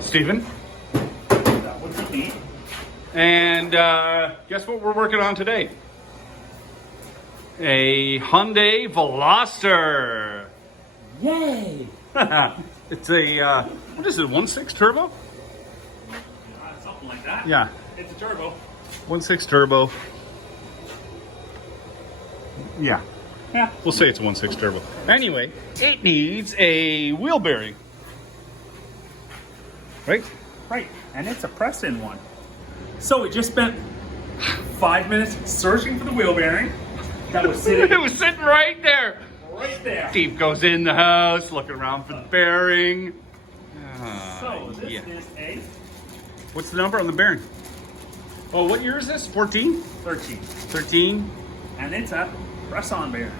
Steven. That would be me. And guess what we're working on today? A Hyundai Veloster. Yay! It's a, what is it, 1.6 turbo? Something like that. Yeah, It's a turbo. 1.6 turbo. Yeah, Yeah. we'll say it's a 1.6 turbo. Anyway, it needs a wheel bearing. Right? Right. And it's a press-in one. So we just spent 5 minutes searching for the wheel bearing. That was sitting It was sitting right there. right there. Steve goes in the house, looking around for the bearing. So this Yeah. is a What's the number on the bearing? Oh, what year is this? 14? 13. 13? And it's a press-on bearing.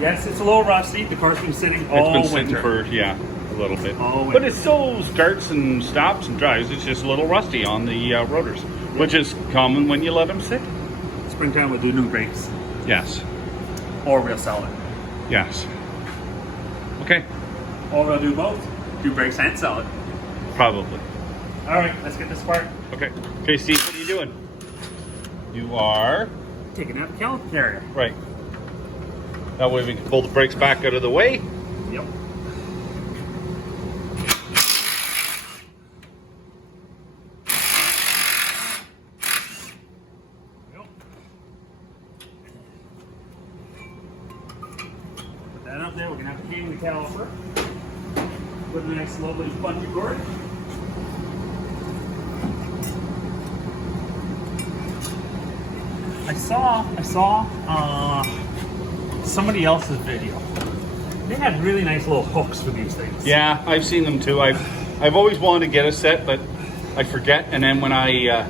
Yes, it's a little rusty. The car's been sitting It's all been sitting winter. for, yeah, a little bit. All But winter. it still starts and stops and drives. It's just a little rusty on the rotors, which is common when you let them sit. Springtime we'll do new brakes. Yes, Or we'll sell it. yes. Okay, Or we'll do both. Do brakes and sell it. probably. Alright, let's get this part. Okay, okay, Steve, what are you doing? You are, Taking out the caliper carrier. right. That way we can pull the brakes back out of the way. Yep. Yep. Put that up there. We're gonna have to hang the caliper with a nice, lovely spongy cord. I saw somebody else's video. They had really nice little hooks for these things. Yeah, I've seen them too. I've always wanted to get a set, but I forget, and then when I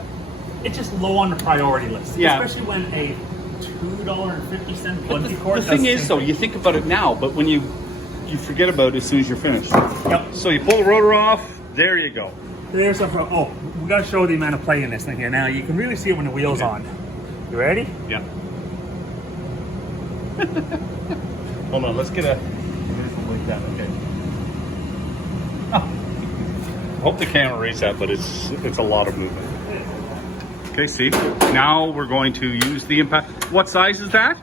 It's just low on the priority list. Yeah. Especially when a $2.50 but bungee cord. the thing does is, though, you think about it now, but when you forget about it as soon as you're finished. Yep. So you pull the rotor off. There you go. There's a. Oh, we gotta show the amount of play in this thing here. Now you can really see it when the wheel's on. You ready? Yeah. Hold on. Let's get a. Like that. Okay. I hope the camera reads that, but it's a lot of movement. Okay, see. Now we're going to use the impact. What size is that?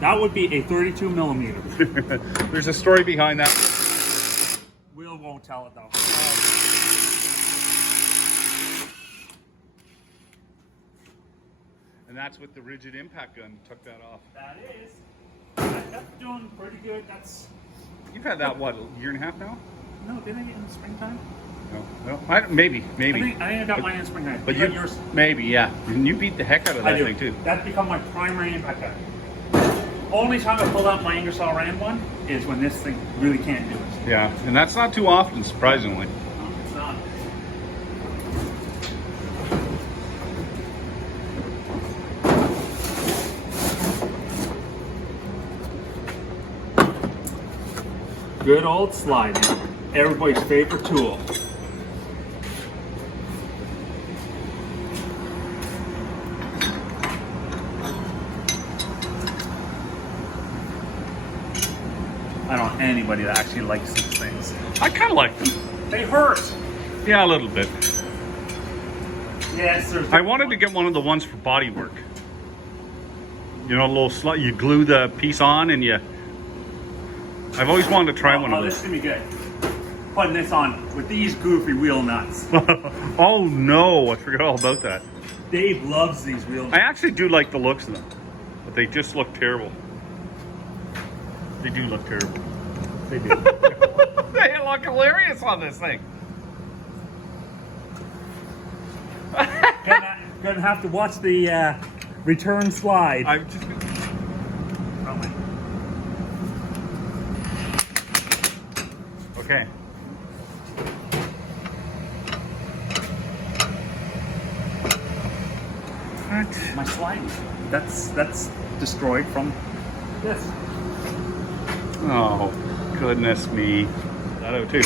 That would be a 32 millimeter. There's a story behind that. Wheel won't tell it though. And that's with the rigid impact gun. Took that off. That is. That's doing pretty good. That's. You've had that, what, a year and a half now? No, didn't I get in the springtime? No. Maybe. I think I got mine in springtime. But You you, got yours. maybe, yeah. And you beat the heck out of I that do. thing too. That's become my primary impact gun. Only time I pull out my Ingersoll Rand one is when this thing really can't do it. Yeah, and that's not too often, surprisingly. No, it's not. Good old sliding. Everybody's favorite tool. I don't know anybody that actually likes these things. I kind of like them. They hurt. Yeah, a little bit. Yes, there's. I wanted to get one of the ones for body work. You know, a little slot. You glue the piece on, and you. I've always wanted to try one Oh, of this is those. gonna be good. Putting this on with these goofy wheel nuts. Oh no! I forgot all about that. Dave loves these wheel I nuts. actually do like the looks of them, but they just look terrible. They do look terrible. They do. They look hilarious on this thing. Gonna have to watch the return slide. I'm just. Oh, wait. Okay. What? My sliding. That's destroyed from this. Oh, goodness me. That out too.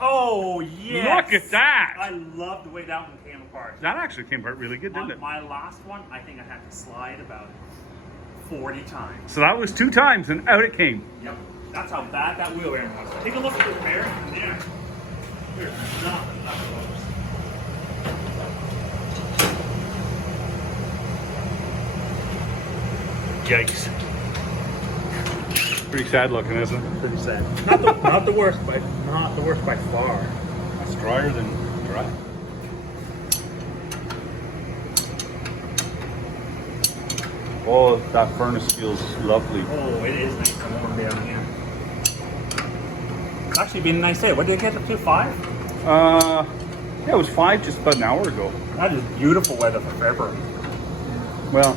Oh yes! Look at that! I love the way that one came apart. That actually came apart really good, didn't On it? my last one, I think I had to slide about 40 times. So that was 2 times and out it came. Yep. That's how bad that wheel bearing was. Take a look at the bearing from there. There's nothing Yikes. Pretty sad looking, isn't it? pretty sad. Not the worst, but not the worst by far. That's drier than dry. Oh, that furnace feels lovely. Oh, it is nice and warm down here. It's actually been a nice day. What did it get up to? 5? Yeah, it was 5 just about an hour ago. That is beautiful weather for February. Well,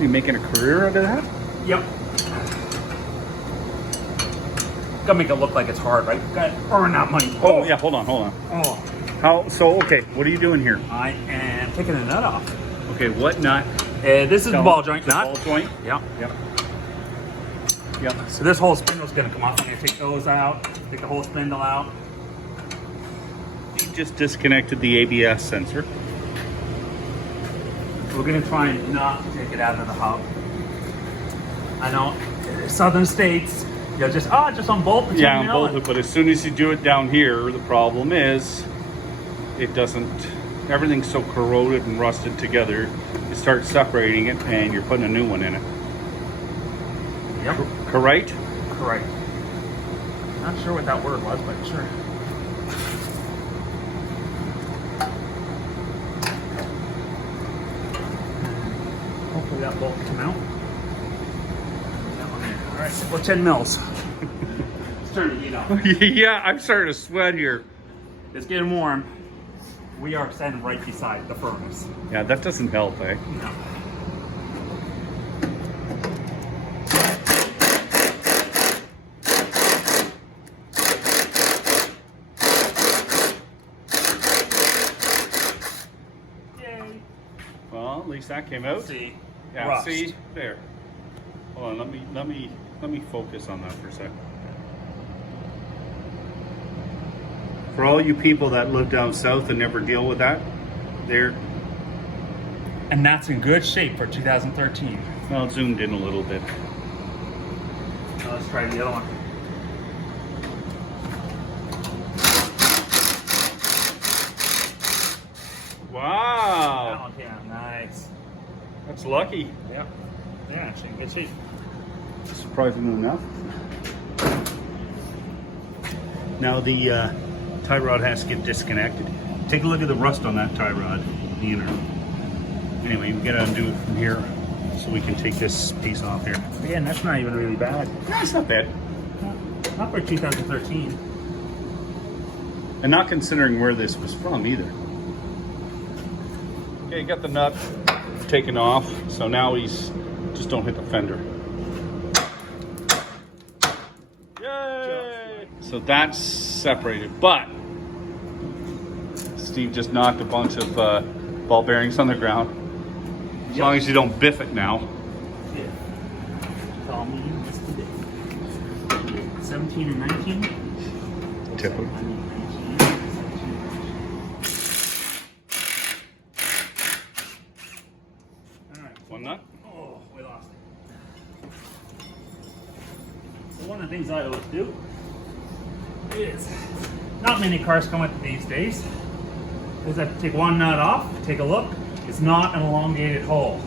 you making a career out of that? Yep. Gotta make it look like it's hard, right? Gotta earn that money. Oh, yeah, hold on. Oh, Okay, what are you doing here? I am taking a nut off. Okay, what nut? This is the ball joint The nut. ball joint? Yep. Yep. So this whole spindle's gonna come off. I'm gonna take those out, take the whole spindle out. You just disconnected the ABS sensor. We're gonna try and not take it out of the hub. I know, southern states, you'll just unbolt the Yeah, chainmail both, but as soon as you do it down here, the problem is it doesn't, everything's so corroded and rusted together, you start separating it and you're putting a new one in it. Yep. Correct? Correct. Not sure what that word was, but sure. Hopefully that bolt will come out. All right, so about 10 mils. It's starting to heat up. Yeah, I'm starting to sweat here. It's getting warm. We are standing right beside the furnace. Yeah, that doesn't help, eh? No. Yay. Well, at least that came out. See. Yeah, Rust. see? There. Hold on, let me focus on that for a second. For all you people that live down south and never deal with that, they're And that's in good shape for 2013. well zoomed in a little bit. Now let's try the other one. Wow, Oh, yeah, nice. that's lucky. Yep. Yeah, actually in good shape. Surprisingly enough. Now the tie rod has to get disconnected. Take a look at the rust on that tie rod, the inner. Anyway, we gotta undo it from here so we can take this piece off here. Again, that's not even really bad. That's not bad. Not for 2013. And not considering where this was from either. Okay, got the nut taken off, so now he's just don't hit the fender. Yay! So that's separated, but Steve just knocked a bunch of ball bearings on the ground. As long as you don't biff it now. Yeah. Tell me what's today. 17 and 19? Typical. Alright. One nut. Oh, we lost it. So one of the things I always do is, not many cars come with it these days, is I take one nut off, take a look, it's not an elongated hole.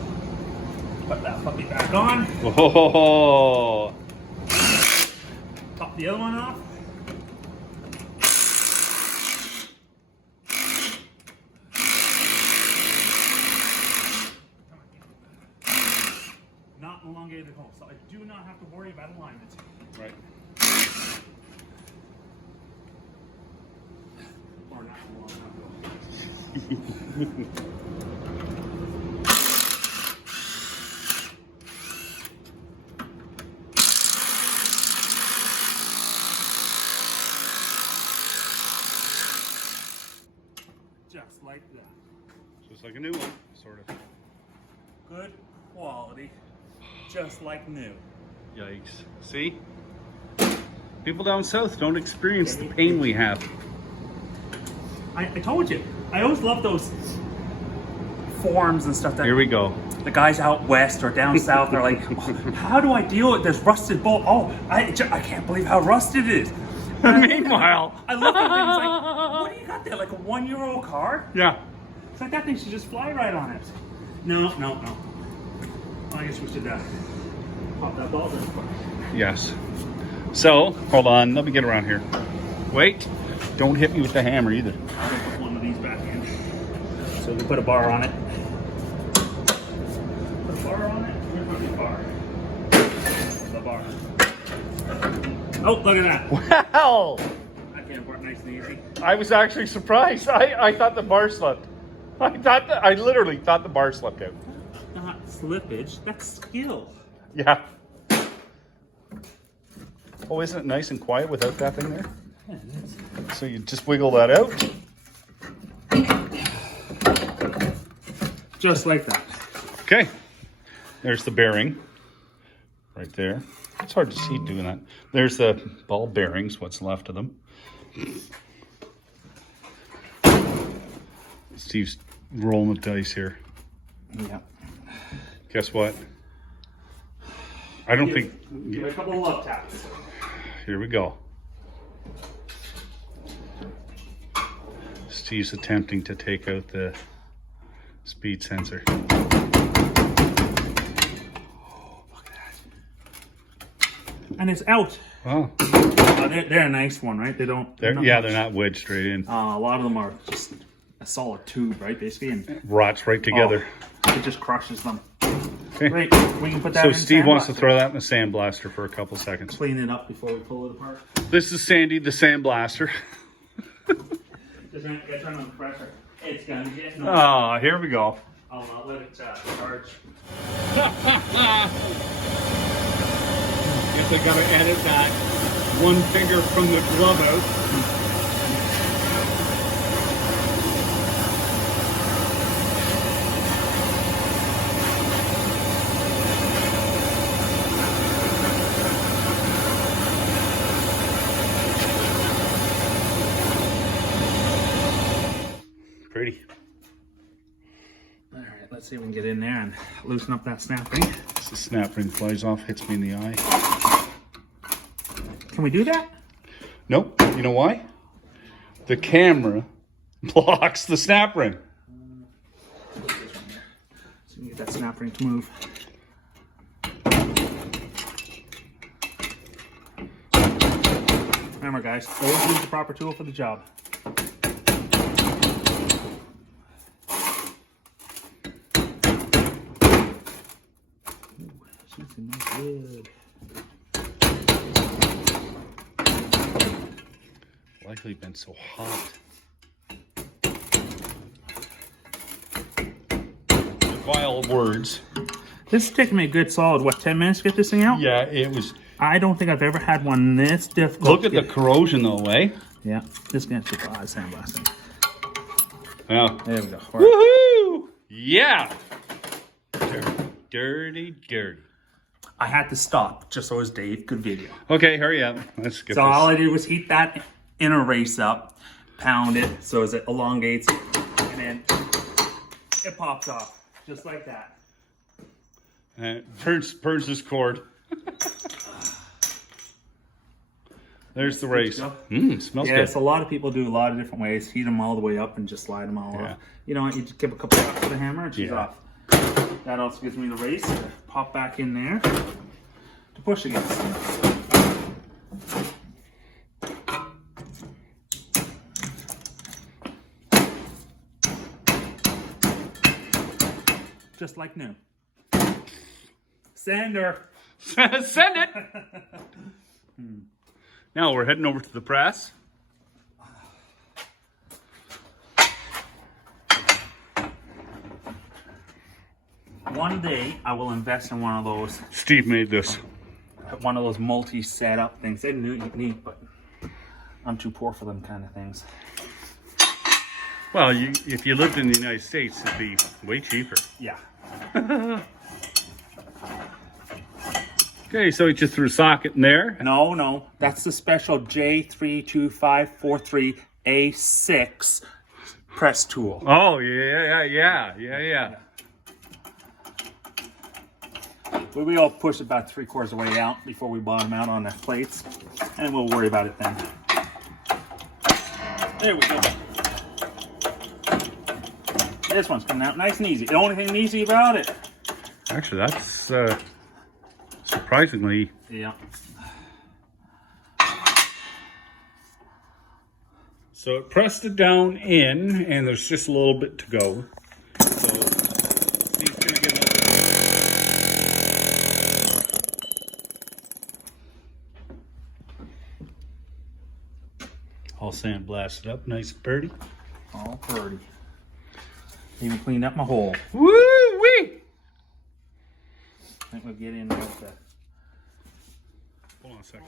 Put that puppy back on, Oh, pop the other one off. Not an elongated hole, so I do not have to worry about alignment. right. Or not too long enough. Just like that. Just like a new one, sort of. Good quality, just like new. Yikes. See? People down south don't experience the pain we have. I told you, I always love those forums and stuff that Here we go. the guys out west or down south are like, how do I deal with this rusted bolt? Oh, I can't believe how rusted it is. Meanwhile. I looked at it and was like, what do you got there? Like a 1-year-old car? Yeah. It's like that thing should just fly right on it. No. Well, I guess we should pop that ball in. Yes. So, hold on. Let me get around here. Wait. Don't hit me with the hammer either. I'm going to put one of these back in. So we put a bar on it. Put a bar on it. Where's my bar? The bar. Oh, look at that. Wow. That came apart nice and easy. I was actually surprised. I thought the bar slipped. I literally thought the bar slipped out. Not slippage, that's skill. Yeah. Oh, isn't it nice and quiet without that thing there? Yeah, it is. So you just wiggle that out. Just like that. Okay. There's the bearing. Right there. It's hard to see doing that. There's the ball bearings, what's left of them. Steve's rolling the dice here. Yeah. Guess what? I don't think... Give it a couple of love taps. Here we go. Steve's attempting to take out the speed sensor. And it's out. Oh. They're a nice one, right? They're not wedged straight in. A lot of them are just a solid tube, right? Basically, and Rots right together. It just crushes them. Okay. Great. We can put that So in Steve wants to sandblaster. throw that in the sandblaster for a couple seconds. Clean it up before we pull it apart. This is Sandy, the sandblaster. Just turn on the pressure. It's gonna get no. Oh, here we go. I'll not let it charge. Guess I gotta edit that one finger from the glove out. Pretty. All right, let's see if we can get in there and loosen up that snap ring. The snap ring flies off, hits me in the eye. Can we do that? Nope. You know why? The camera blocks the snap ring. So you get that snap ring to move. Remember, guys, always use the proper tool for the job. Good. Likely been so hot. Vile words. This is taking me a good solid, 10 minutes to get this thing out? Yeah, it was. I don't think I've ever had one this difficult. Look at the corrosion though, eh? Yeah, this is going to take a lot of sandblasting. Yeah. There we go. Woohoo! Yeah! Dirty, dirty. I had to stop just so as Dave could video. Okay, hurry up. Let's get So this. all I did was heat that inner race up, pound it so as it elongates, and then it pops off just like that. Burns this cord. There's the race. Smells Yeah, good. so a lot of people do a lot of different ways. Heat them all the way up and just slide them all Yeah. off. You know what? You just give a couple taps with a hammer and she's Yeah. off. That also gives me the race to pop back in there to push against. Just like new. Sander. Send it! Now we're heading over to the press. One day I will invest in one of those Steve made this. multi-setup things. They're neat, but I'm too poor for them kind of things. Well, if you lived in the United States, it'd be way cheaper. Yeah. Okay, so you just threw a socket in there. No, that's the special J32543A6 press tool. Oh, yeah. We all push about 3/4 of the way out before we bottom out on the plates, and we'll worry about it then. There we go. This one's coming out nice and easy. The only thing easy about it. Actually, that's surprisingly. Yeah. So it pressed it down in, and there's just a little bit to go. So he's gonna get all sandblasted up, nice and pretty. All pretty. Even cleaned up my hole. Woo wee! I think we'll get in with that. Hold on a second.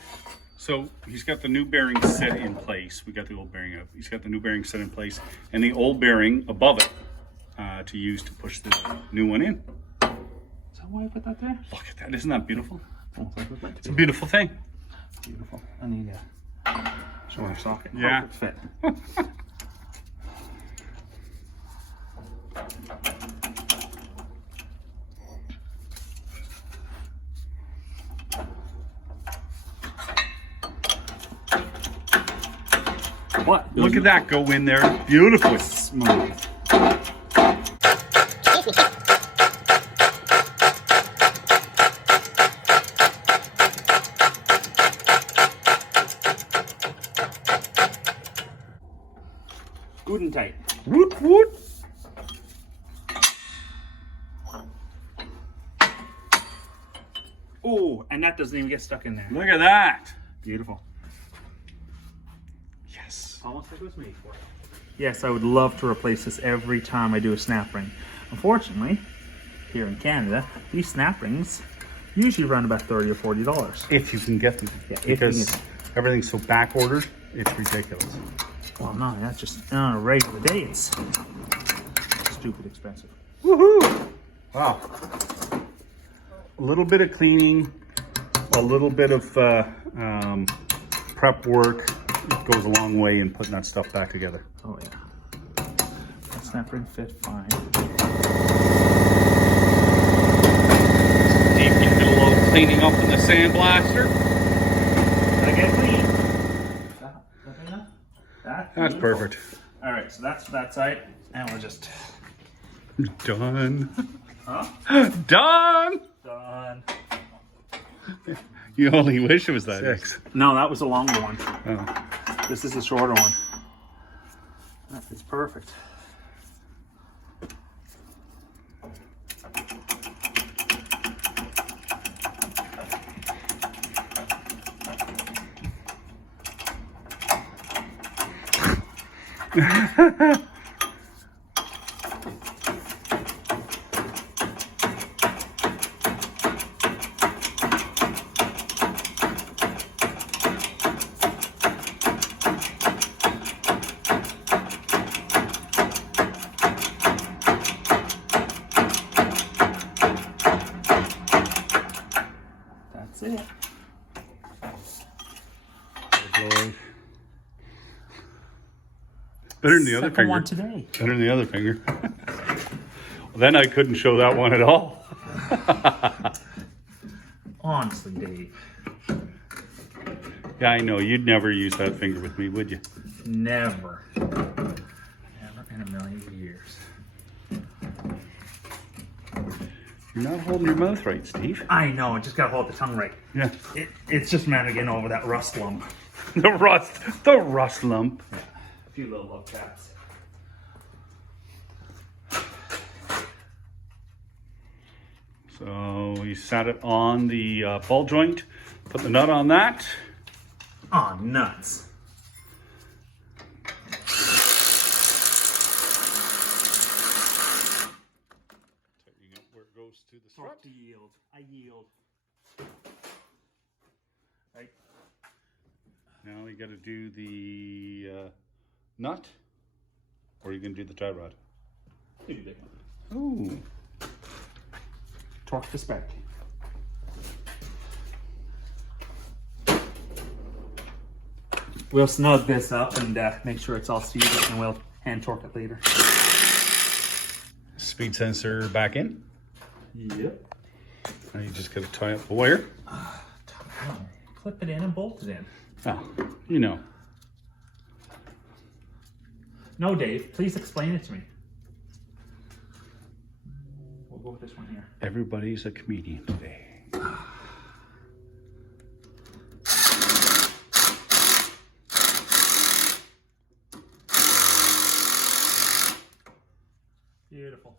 So he's got the new bearing set in place. We got the old bearing up. He's got the new bearing set in place, and the old bearing above it to use to push the new one in. Is that why I put that there? Look at that! Isn't that beautiful? Oh, it's It's a beautiful thing. beautiful. I need a shoulder socket. Yeah. Perfect fit. What? Look at that go in there. Beautiful. Smooth. Good and tight. Woot woot. Oh, and that doesn't even get stuck in there. Look at that. Beautiful. Yes. Almost like it was made for. Yes, I would love to replace this every time I do a snap ring. Unfortunately, here in Canada, these snap rings usually run about $30 or $40. If you can get them. Yeah, if you because can. everything's so back ordered, it's ridiculous. Well, no, that's just on a regular day. It's stupid expensive. Woohoo! Wow. A little bit of cleaning, a little bit of prep work. It goes a long way in putting that stuff back together. Oh yeah. That snap ring fit fine. Steve can do a little cleaning up in the sandblaster. Did I get clean? That enough? That That's clean? perfect. All right, so that's that side, and we're just Done. huh? Done! Done. You only wish it was that. 6. No, that was the longer one. Oh. This is the shorter one. That fits perfect. That's it. Better than the other Second finger. one today. Better than the other finger. Well, then I couldn't show that one at all. Honestly, Dave. Yeah, I know. You'd never use that finger with me, would you? Never. Never in a million years. You're not holding your mouth right, Steve. I know, I just gotta hold the tongue right. Yeah. It's just a matter of getting over that rust lump. The rust lump. A few little love taps. So you sat it on the ball joint, put the nut on that. Oh, nuts. Tightening up where it goes to the Torque to yield. I yield. Right. Now we got to do the nut, or are you going to do the tie rod? You do that one. Ooh. Torque to spec. We'll snug this up and make sure it's all seated, and we'll hand torque it later. Speed sensor back in. Yep. Now you just got to tie up the wire. Clip it in and bolt it in. Oh, you know. No, Dave, please explain it to me. We'll go with this one here. Everybody's a comedian today. Beautiful.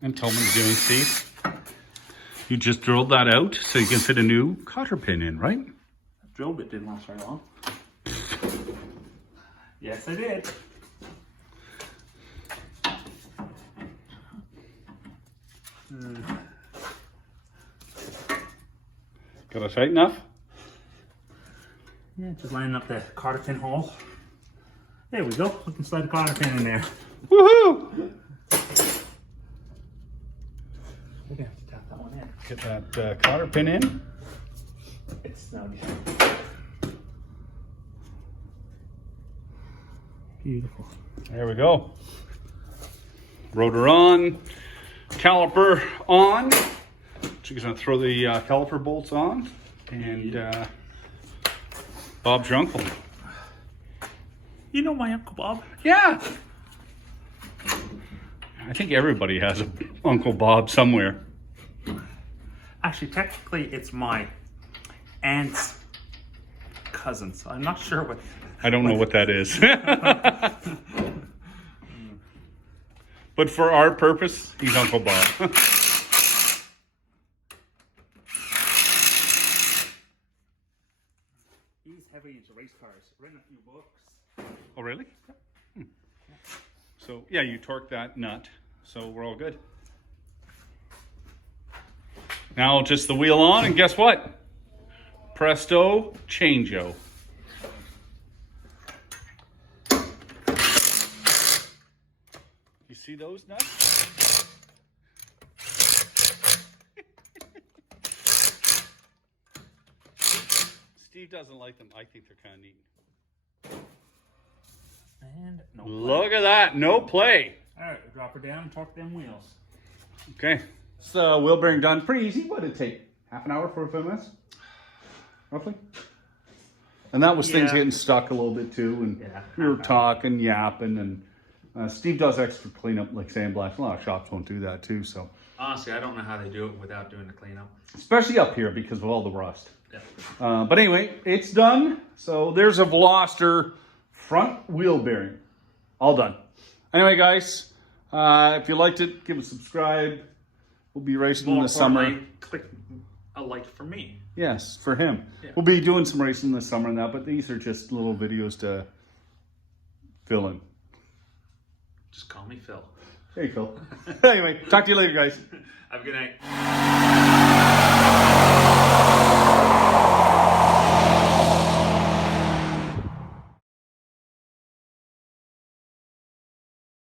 And tell me what you're doing, Steve. You just drilled that out so you can fit a new cotter pin in, right? That drill bit didn't last very long. Yes, I did. Got it tight enough? Yeah, just lining up the cotter pin hole. There we go. We can slide the cotter pin in there. Woohoo! We're gonna have to tap that one in. Get that cotter pin in. It's snug. Beautiful. There we go. Rotor on, caliper on. She's gonna throw the caliper bolts on, and Bob's your uncle. You know my Uncle Bob? Yeah. I think everybody has an Uncle Bob somewhere. Actually, technically, it's my aunt's cousin, so I'm not sure what. I don't know what that is. But for our purpose, he's Uncle Bob. He's heavy into race cars. Written a few books. Oh, really? Hmm. So, yeah, you torque that nut, so we're all good. Now, just the wheel on, and guess what? Presto, changeo. You see those nuts? Steve doesn't like them. I think they're kind of neat. And no play. Look at that, no play. All right, drop her down, torque them wheels. Okay. So wheel bearing done. Pretty easy. What did it take? Half an hour, 45 minutes? Roughly? And that was things Yeah. getting stuck a little bit too. And Yeah, we were half talking, yapping, and Steve does extra cleanup like sandblast. A lot of shops won't do that too. So Honestly, I don't know how they do it without doing the cleanup. especially up here because of all the rust. Yeah. But anyway, it's done. So there's a Veloster front wheel bearing. All done. Anyway, guys, if you liked it, give us a subscribe. We'll be racing in the summer. Click a like for me. Yes, for him. Yeah. We'll be doing some racing this summer and that, but these are just little videos to fill in. Just call me Phil. Hey, Phil. Anyway, talk to you later, guys. Have a good night.